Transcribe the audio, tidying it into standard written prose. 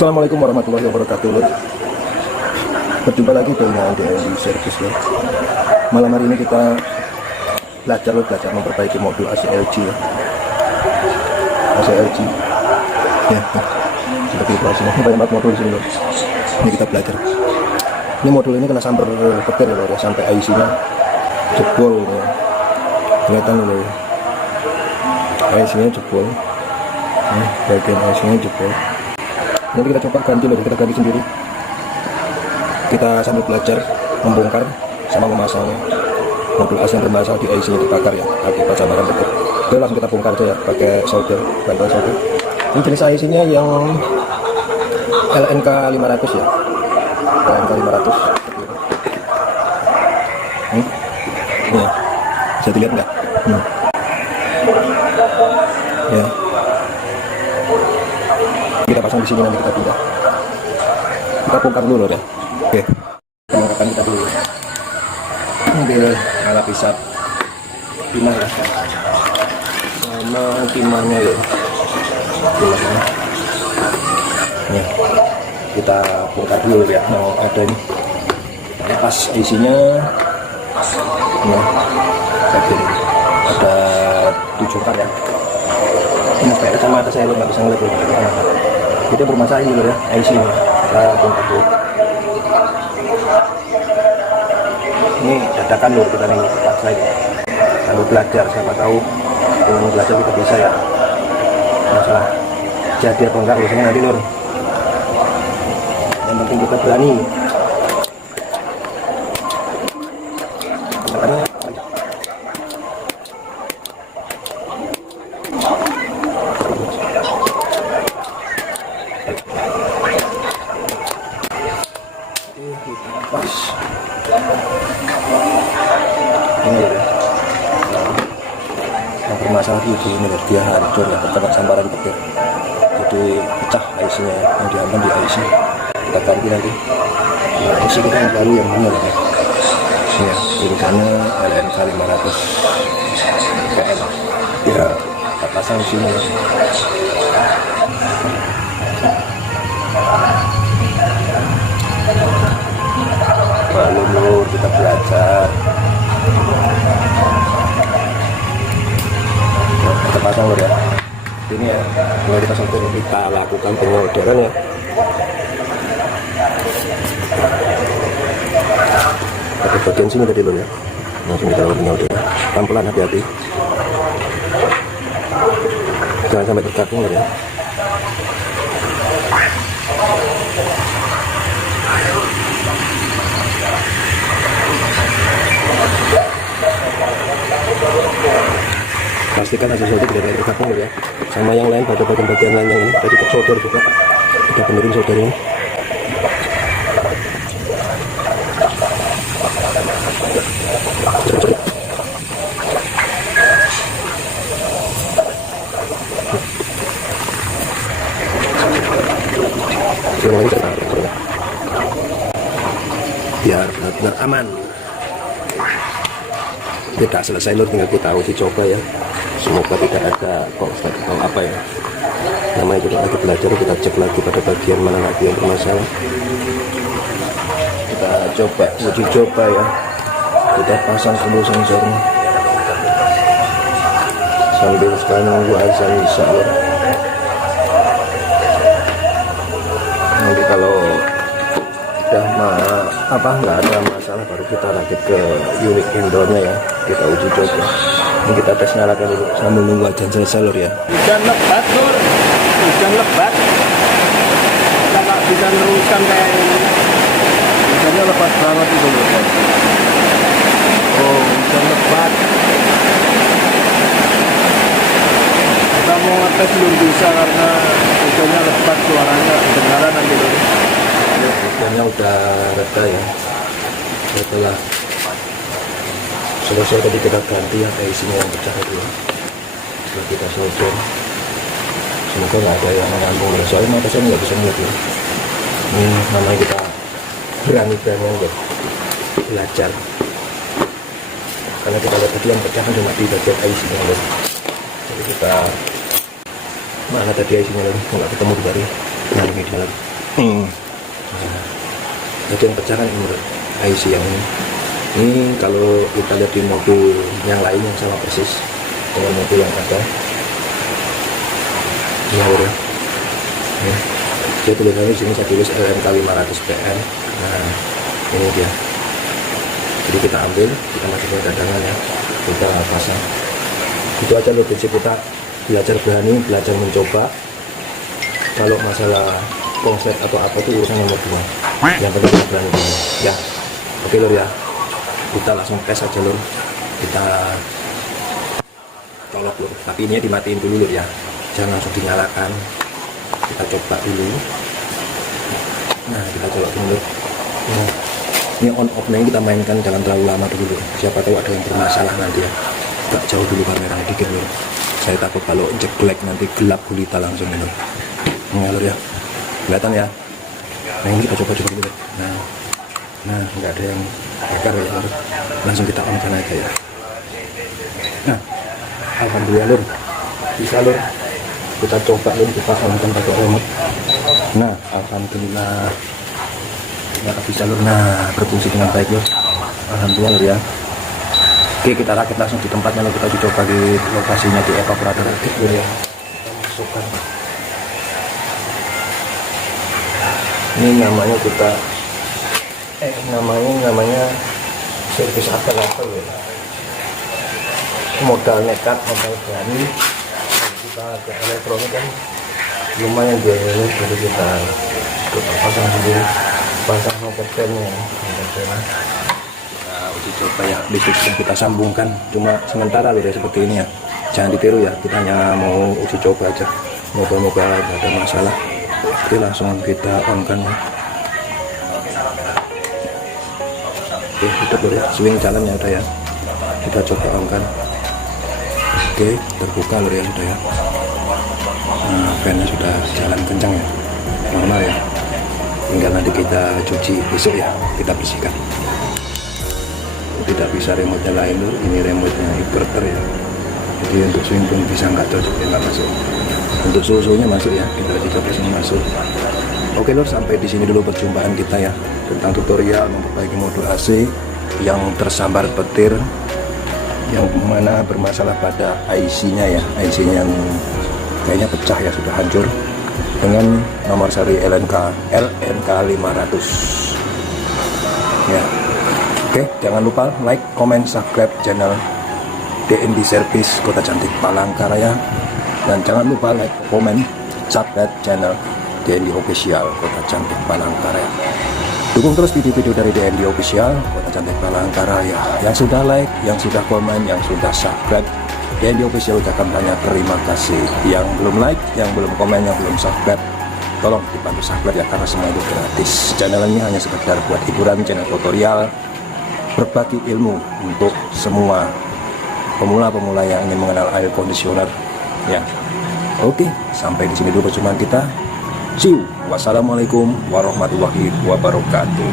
Assalamualaikum warahmatullahi wabarakatuh. Berjumpa lagi dengan DLG Service ya. Malam hari ini kita belajar memperbaiki modul AC/LG ya. AC/LG ya, seperti itu hasilnya. Ini banyak banget modul di sini loh. Ini kita belajar. Ini modul ini kena samper petir loh ya, sampai IC-nya jebol ya. Kelihatan loh. IC-nya jebol. Bagian IC-nya jebol. Nanti kita coba ganti loh, kita ganti sendiri. Kita sambil belajar membongkar sama memasang modul AC yang bermasalah di IC nya terbakar ya, akibat sambaran petir. Oke, langsung kita bongkar aja ya, pakai solder, bantuan solder. Ini jenis IC nya yang LNK 500 ya, LNK 500. Nih, bisa dilihat nggak? Ya. Kita pasang di sini, nanti kita pindah. Kita bongkar dulu ya. Oke, pengangkatan kita dulu. Ambil alat hisap timah ya, sama timahnya ya. Timahnya. Nih, kita bongkar dulu ya. Mau ada ini. Pas isinya, nah, bagian ada 7 kar ya. Ini kayak kacamata saya lo nggak bisa ngeliat ya. Kita bermasalah ini ya, IC nya. Kita bongkar dulu. Ini dadakan lur, kita nih paksa ya. Sambil belajar, siapa tahu dengan belajar kita bisa ya. Masalah jadi apa enggak urusannya nanti lur. Yang penting kita berani. Karena pas ini ya, yang bermasalah di ini dia hancur ya, terkena sambaran petir, jadi pecah IC nya yang dihantam di IC. Kita ganti nanti IC kita yang baru yang benar ya. Ya, tulisannya LNK 500 PM ya, kita pasang di sini. Lalu kita belajar. Nah, kita pasang ya. Ini ya, mulai kita solder, kita lakukan penyolderan ya. Ada bagian sini tadi loh ya. Langsung kita lakukan penyolderan. Pelan-pelan, hati-hati. Jangan sampai tercakung ya. Pastikan hasil solder tidak tergabung ya, sama yang lain pada bagian-bagian lain yang ini kita juga solder juga, kita benerin soldernya. Biar benar-benar aman. Tidak selesai lur, tinggal kita uji coba ya. Semoga tidak ada korslet atau apa ya. Namanya juga lagi belajar, kita cek lagi pada bagian mana lagi yang bermasalah. Kita coba uji coba ya. Kita pasang dulu sensornya. Sambil sekarang nunggu azan isya ya. Nanti kalau udah nggak ada masalah baru kita rakit ke unit indoornya ya, kita uji coba. Ini kita tes nyalakan dulu sambil nunggu ajan selesai lur ya. Hujan lebat lur, hujan lebat. Kita nggak bisa neruskan kayak ini. Hujannya lebat banget itu lur. Oh, hujan lebat. Kita mau ngetes belum bisa karena hujannya lebat, suaranya kedengaran nanti lur. Hujannya udah reda ya. Setelah selesai tadi kita ganti ya IC-nya yang pecah itu ya. Setelah kita solder, semoga nggak ada yang menyambung ya. Soalnya mata saya nggak bisa melihat ya. Ini namanya kita berani-beranian ya belajar. Karena kita lihat tadi yang pecah kan cuma di bagian IC-nya ya. Jadi kita mana tadi IC-nya lagi nggak ketemu di bari. Nah ini dia lagi. Jadi yang pecah kan ini Lur, IC yang ini kalau kita lihat di mobil yang lain yang sama persis dengan mobil yang ada ya Lur ya. Jadi tulisannya di sini saya tulis LNK 500 PN. Nah ini dia. Jadi kita ambil, kita masukkan ke dagangan ya, kita pasang. Itu aja Lur, prinsip kita belajar berani, belajar mencoba. Kalau masalah konsep atau apa itu urusan nomor 2. Yang penting kita berani dulu ya. Oke Lur ya, kita langsung tes aja Lur, kita colok Lur, tapi ini dimatiin dulu Lur ya, jangan langsung dinyalakan. Kita coba dulu. Nah kita colok dulu Lur. Ini on off nya kita mainkan, jangan terlalu lama dulu Lur, siapa tahu ada yang bermasalah nanti ya. Agak jauh dulu kameranya dikit Lur, saya takut kalau jeglek nanti gelap gulita langsung Lur. Ini Lur ya, kelihatan ya. Nah ini kita coba dulu Lur. Nah nggak ada yang bakar ya Lur, langsung kita on kan aja ya. Nah alhamdulillah Lur, bisa Lur, kita coba Lur, kita on kan pakai remote. Nah alhamdulillah nggak bisa Lur, nah berfungsi dengan baik Lur, alhamdulillah Lur ya. Oke kita rakit langsung di tempatnya Lur, kita coba di lokasinya di evaporator rakit Lur ya. Kita masukkan, ini namanya kita namanya servis apel-apel ya. Modal nekat, modal berani, kita ke elektronik kan lumayan biayanya, jadi kita pasang sendiri, pasang soket-nya. Kita uji coba ya, listrik kita sambungkan, cuma sementara Lur ya, seperti ini ya, jangan ditiru ya, kita hanya mau uji coba aja, moga-moga tidak ada masalah. Oke langsung kita on kan ya. Oke tutup Lur ya, swing jalan ya udah ya, kita coba on kan. Oke terbuka Lur ya, sudah ya. Nah fannya sudah jalan kencang ya, normal ya, tinggal nanti kita cuci besok ya, kita bersihkan. Tidak bisa remote nya lain Lur, ini remote nya inverter ya, jadi untuk swing pun bisa nggak cocok ya, nggak masuk. Untuk suhunya masuk ya, kita coba sini masuk. Oke Lur, sampai di sini dulu perjumpaan kita ya tentang tutorial memperbaiki modul AC yang tersambar petir, yang mana bermasalah pada IC-nya ya, IC-nya yang kayaknya pecah ya, sudah hancur, dengan nomor seri LNK 500 ya. Oke, jangan lupa like, comment, subscribe channel DND Service Kota Cantik Palangkaraya, dan jangan lupa like, comment, subscribe channel DND Official Kota Cantik Palangkaraya. Dukung terus video-video dari DND Official Kota Cantik Palangkaraya. Yang sudah like, yang sudah komen, yang sudah subscribe, DND Official ucapkan banyak terima kasih. Yang belum like, yang belum komen, yang belum subscribe, tolong dibantu subscribe ya, karena semua itu gratis. Channel ini hanya sekedar buat hiburan, channel tutorial, berbagi ilmu untuk semua pemula-pemula yang ingin mengenal air conditioner ya. Oke, sampai di sini dulu perjumpaan kita. See you. Wassalamualaikum warahmatullahi wabarakatuh.